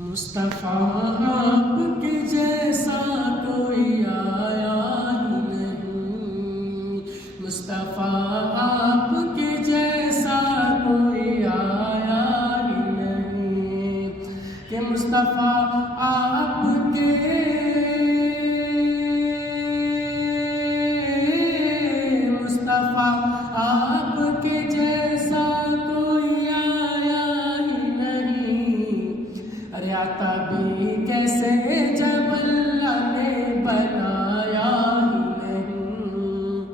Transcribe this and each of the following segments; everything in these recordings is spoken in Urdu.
مصطفیٰ آپ کے جیسا کوئی آیا ہی نہیں، مصطفیٰ آپ کے جیسا کوئی آیا ہی نہیں، کہ مصطفیٰ آپ کے جیسا کوئی آیا ہی نہیں۔ ارے آتا بھی کیسے جب اللہ نے بنایا ہی نہیں،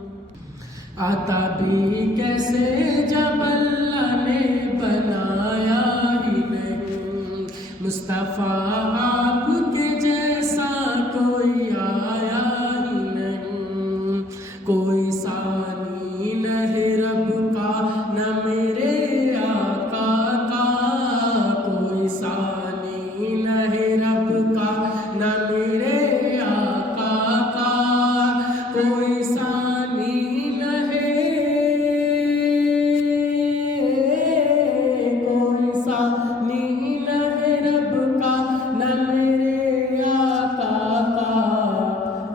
آتا بھی کیسے جب اللہ نے بنایا ہی نہیں، مصطفیٰ آپ کے جیسا کوئی آیا ہی نہیں، کوئی ثانی نہ ہے رب کا نہ میرے آقا کا، کوئی ثانی نہ ہے رب کا نہ میرے آقا کا، کوئی ثانی نہ ہے، کوئی ثانی نہ ہے رب کا نہ میرے آقا کا۔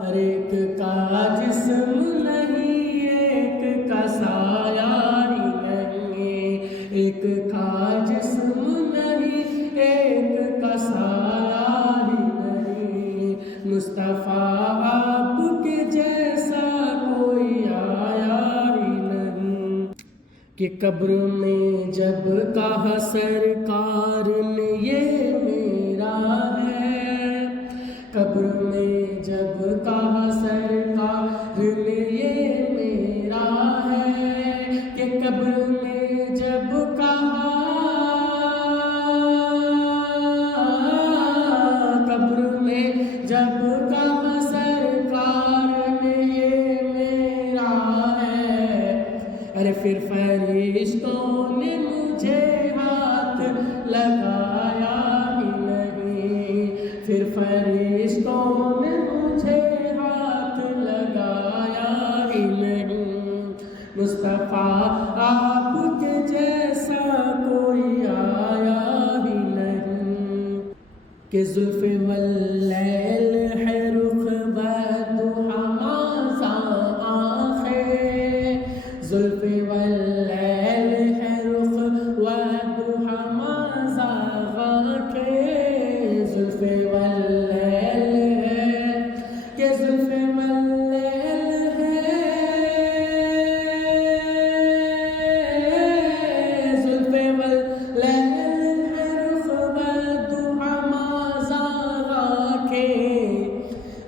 ہر ایک کا جسم نہیں، ایک کا سایہ ہی نہیں، ایک کا جسم نہیں، ایک کا سایہ ہی نہیں، مصطفیٰ آپ کے جیسا کوئی آیا ہی نہیں۔ کہ قبر میں جب کہا سرکار نے یہ میرا ہے، قبر میں جب کہا سرکار نے یہ میرا ہے، کہ قبر میں جب کہا، قبر میں جب کہا سرکار نے یہ میرا ہے، ارے پھر فرشتوں نے مجھے ہاتھ لگایا ہی نہیں، پھر فرشتوں نے مجھے ہاتھ لگایا ہی نہیں، مصطفیٰ آپ کے جیسا کوئی آیا ہی نہیں۔ کہ زلف واللیل ہے رخ والضحیٰ ماذا آنکھیں، زلف واللیل ہے رخ والضحیٰ ماذا آنکھیں، زلف واللیل ہے، کہ زلف واللیل ہے، زلف واللیل ہے رخ والضحیٰ ماذا آنکھیں۔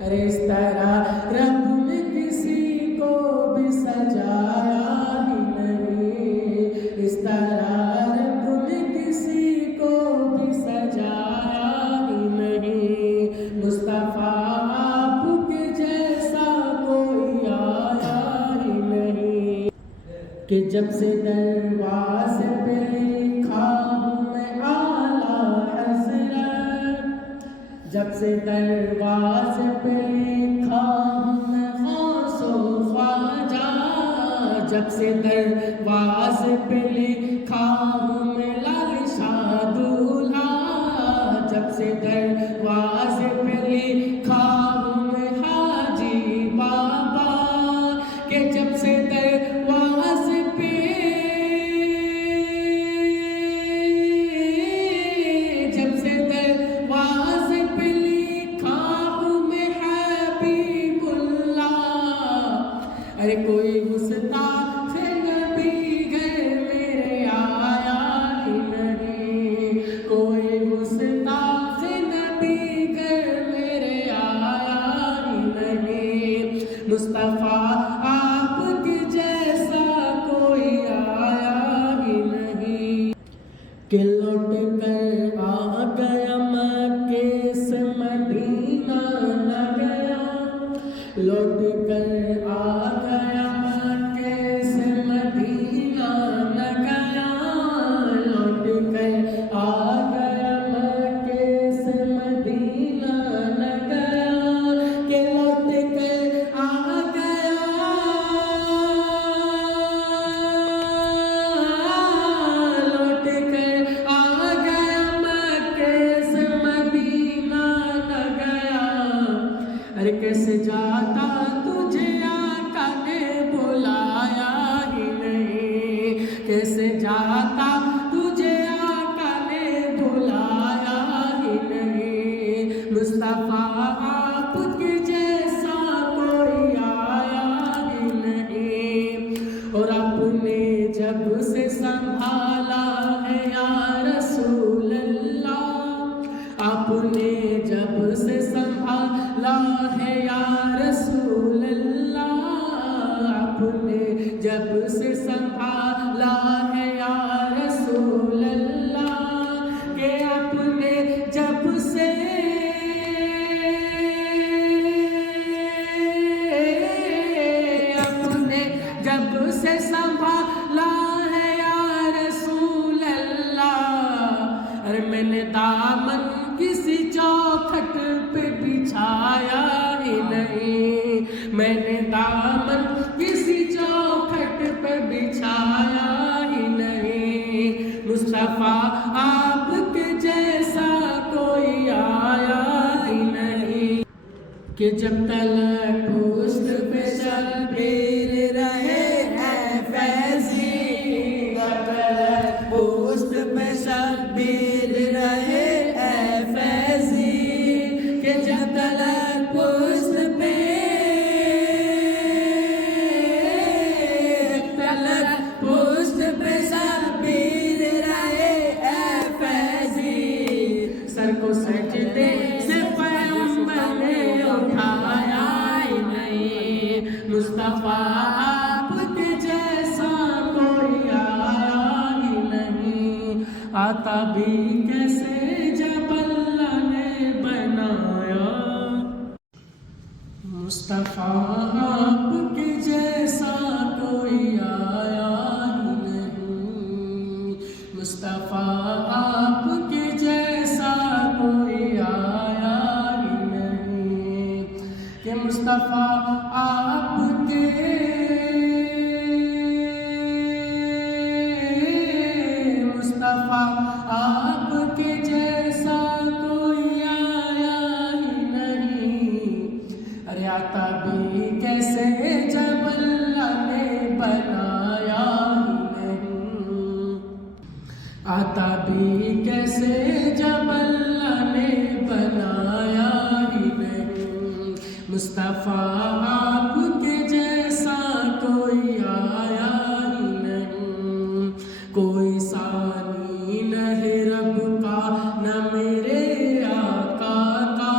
ارے اس طرح رب نے کسی کو بھی سجایا ہی نہیں، اس طرح رب نے کسی کو بھی سجایا ہی نہیں، مصطفیٰ آپ کے جیسا کوئی آیا ہی نہیں۔ کہ جب سے دروازے پہ لکھا ہوں میں اعلیٰ حضرت، جب سے دروازے پہ لکھا ہوں میں غوث و خواجہ، جب سے دروازے پہ لکھا ہوں میں لال شاہ دولہا، جب سے دروازے پہ لکھا ہوں میں حاجی بابا، کہ جب سے دروازے پہ، جب سے دروازے پہ لکھا ہوں میں حبیب اللہ، ارے کوئی گستاخ نبی گھر میرے آیا لا ہے یا رسول اللہ، اپنے جب سے سنبھالا ہے یا رسول اللہ، کہ اپنے جب سے سنبھالا ہے یا رسول اللہ، ارے میں نے دامن کسی چوکھٹ پہ بچھایا ہی نہیں، میں نے دامن کسی چوکھٹ پہ بچھایا ہی نہیں، مصطفیٰ آپ کے جیسا کوئی آیا ہی نہیں، کہ جب تلک پشت پہ شبیر رہے پشت پہ شبیر رہے اے فیضی، کہ جب تلک پشت پہ شبیر رہے اے فیضی، سر کو سجدے سے پیغمبر نے اٹھایا ہی نہیں، مصطفیٰ آپ کے جیسا کوئی آیا ہی نہیں، آتا بھی کیسے جب اللہ نے بنایا، مصطفیٰ آپ کے جیسا کوئی آیا ہی نہیں، مصطفیٰ آپ کے جیسا کوئی آیا ہی نہیں، کہ مصطفیٰ آپ کے آپ کے جیسا کوئی آیا ہی نہیں، ارے آتا بھی کیسے جب اللہ نے بنایا ہی نہیں، آتا بھی کیسے جب اللہ نے بنایا ہی نہیں، مصطفیٰ آپ کے جیسا کوئی آیا ہی نہیں، کوئی ثانی نہ ہے رب کا نہ میرے آقا کا،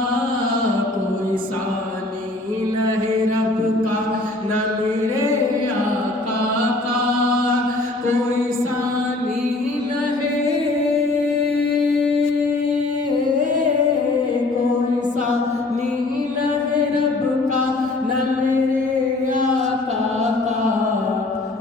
کوئی ثانی نہ ہے رب کا نہ میرے آقا کا، کوئی ثانی نہ ہے، کوئی ثانی نہ ہے رب کا نہ میرے آقا کا،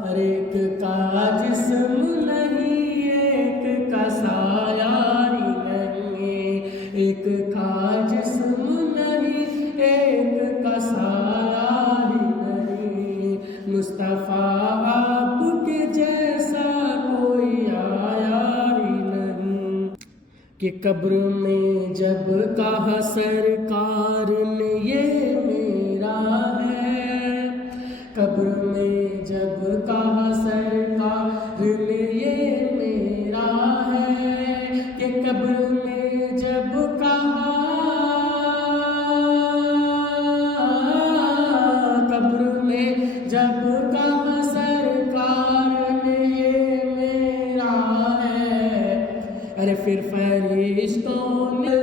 ہر ایک کا جسم نہیں ایک کا سایہ ہی نہیں، ایک کا جسم نہیں ایک کا سایہ ہی نہیں، مصطفیٰ آپ کے جیسا کوئی آیا ہی نہیں، کہ قبر میں جب کہا سرکار نے یہ میرا ہے، قبر میں جب کہا سرکار نے یہ میرا ہے، کہ قبر میں جب کہا، قبر میں جب کہا سرکار نے یہ میرا ہے، ارے پھر فرشتوں نے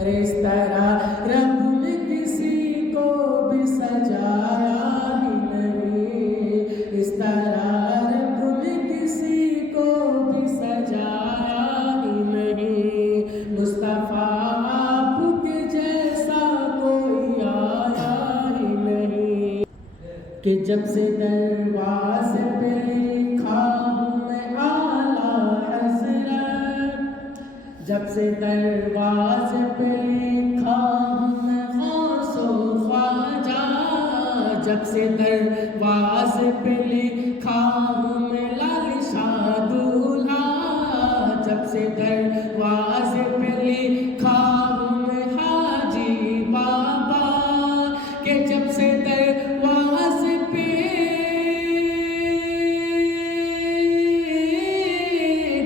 ارے اس طرح رب نے کسی کو بھی سجایا ہی نہیں، اس طرح رب نے کسی کو بھی سجایا ہی نہیں، مصطفیٰ آپ کے جیسا کوئی آیا ہی نہیں، کہ جب سے دروازے پہ لکھا ہوں میں اعلیٰ حضرت، جب سے دروازے پہ لکھا ہوں میں غوث و خواجہ، جب سے دروازے پہ لکھا ہوں میں لال شاہ دولہا، جب سے دروازے پہ لکھا ہوں میں حاجی بابا، کہ جب سے دروازے پہ،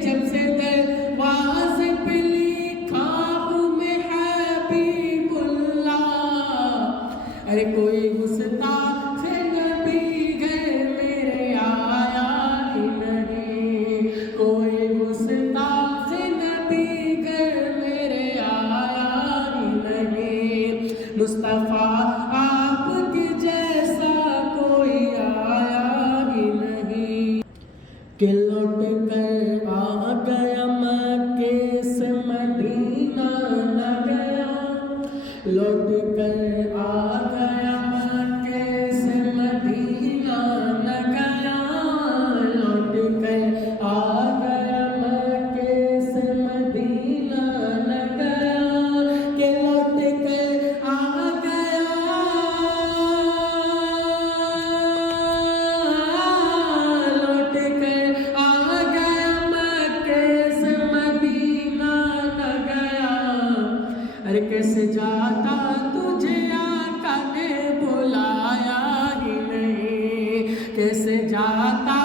جب سے دروازے پہ لکھا ہوں میں حبیب اللہ، ارے کوئی گستاخ نبی گئے میرے کہ لوٹ کر آ گیا مکے سے مدینہ نہ گیا، لوٹ کر آ گیا مکے سے مدینہ نہ گیا، لوٹ کر آ گیا مکے سے مدینہ نہ گیا، کہ لوٹ کر آ گیا، لوٹ کر آ گیا مکے سے مدینہ نہ گیا۔ ارے کیسے جاتا تجھے آقا نے بلایا ہی نہیں، کیسے جاتا